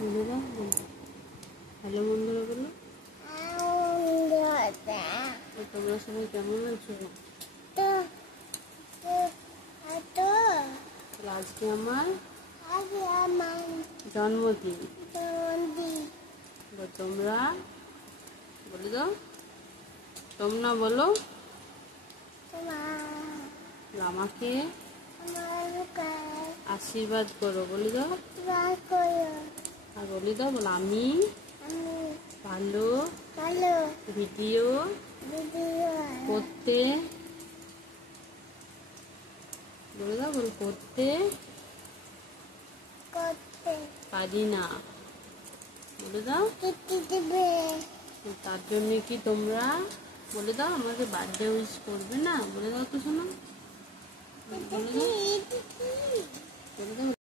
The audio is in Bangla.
বন্ধুরা হ্যালো বন্ধুরা বলো তোমরা সবাই কেমন আছো? আজকে আমার জন্মদিন। তোমরা বলে দাও, তোমরা বলো আমাকে আশীর্বাদ করো। বলে দাও আর বলে দাও বলো আমি ভালো ভিডিও করতে বলে দাও বলো করতে পারি না। বলে দাও তার জন্য কি তোমরা বলে দাও আমাকে বার্থডে উইশ করবে না? বলে দাও তো শোনো, বলে দাও